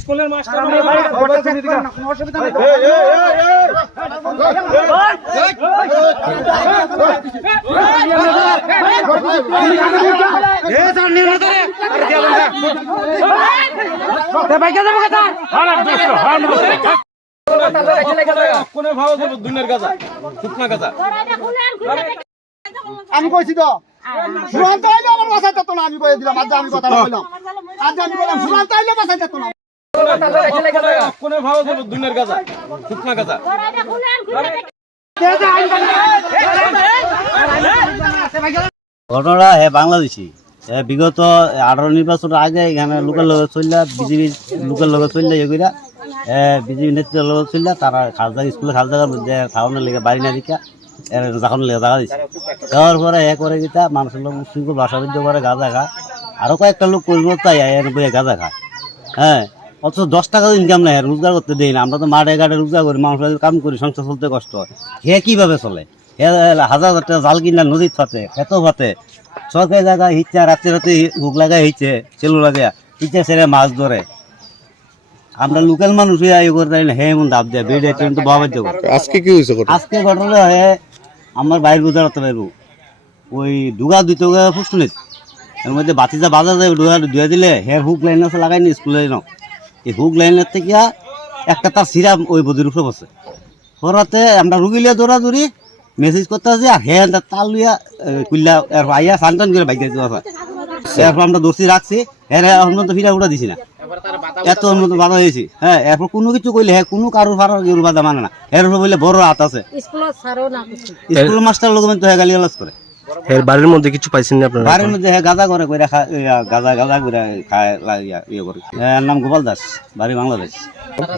স্কুলের মাস্টার কোনে ভালো দেবো দুনের গাজা শুকনা গাজা আমি কইছি তো আমার বাসায় না আমি কয়ে দিলাম আজ আমি কথা বললাম আজ আমি বললাম সুরান্ত আইলে যেত না। কোনে ভালো দেবো দুনের গাজা শুকনা গাজা। ঘটনা হ্যাঁ বাংলাদেশি। বিগত আঠারো নির্বাচনের আগে এখানে লোকের লোক চললা বিজেপি লোকের লোক চললা এগুলা এ বিজেপি নেতৃত্বের লোক চললা তারা খালদা স্কুলে খালদার মধ্যে খাওয়ানোর লেগে বাড়ি না দিকা এর জাখানোর লেগে জায়গা দিচ্ছে দেওয়ার পরে এ করে দিতা মানুষের লোক মুসলিম বাসা করে গাঁজা খা। আরও কয়েকটা লোক করব তাই এর বইয়ে গাঁজা খা হ্যাঁ অথচ দশ টাকা ইনকাম নাই রোজগার করতে দেই না। আমরা তো মাঠে ঘাটে রোজগার করি মানুষের কাম করি সংসার চলতে কষ্ট হয়। হে কীভাবে চলে? হে হাজার হাজার টাকা জাল কিনা নদীর ফাতে খেত ফাতে সরকারি জায়গা হিচ্ছে রাত্রে রাতে হুক লাগাই হিচ্ছে চেলু লাগা হিচ্ছে ছেড়ে মাছ ধরে। আমরা লোকাল মানুষ হয়ে আই করতে না হে এমন দাব দেয় বেড়ে কিন্তু বাবার দেবো আজকে কি হয়েছে আজকে ঘটনা হয়ে আমার বাইর বোঝার হতে পারব ওই দুগা দুই টাকা ফুসটু নিস এর মধ্যে বাতিজা বাজার যায় ধুয়ে দিলে হের হুক লাইন আছে লাগাই নি স্কুলে ন এই হুক লাইনের থেকে একটা তার সিরাপ ওই বদির উপরে বসে। পরাতে আমরা রুগিলে দৌড়া দৌড়ি মেসেজ করতে আছি আর হে তাল লইয়া কুল্লা আইয়া সান্তান করে বাইক যাইতে আছে এরপর আমরা দর্শি রাখছি এর এখন তো ফিরা উঠা দিছি না। এত উন্নত বাধা হয়েছি। হ্যাঁ এরপর কোনো কিছু কইলে হ্যাঁ কোনো কারোর ফারার গরু বাধা মানে না। এর উপর বলে বড় হাত আছে। স্কুল মাস্টার লোক তো হ্যাঁ গালি গালাজ করে। এর বাড়ির মধ্যে কিছু পাইছেন না আপনারা? বাড়ির মধ্যে হ্যাঁ গাঁজা করে কইরা খা গাজা, গাঁজা করে খায় লাগিয়া ইয়ে করে। এর নাম গোপাল দাস, বাড়ি বাংলাদেশ।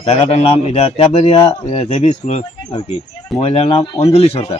জায়গাটার নাম এটা ক্যাবেরিয়া জেবি স্কুল আর কি। মহিলার নাম অঞ্জলি সরকার।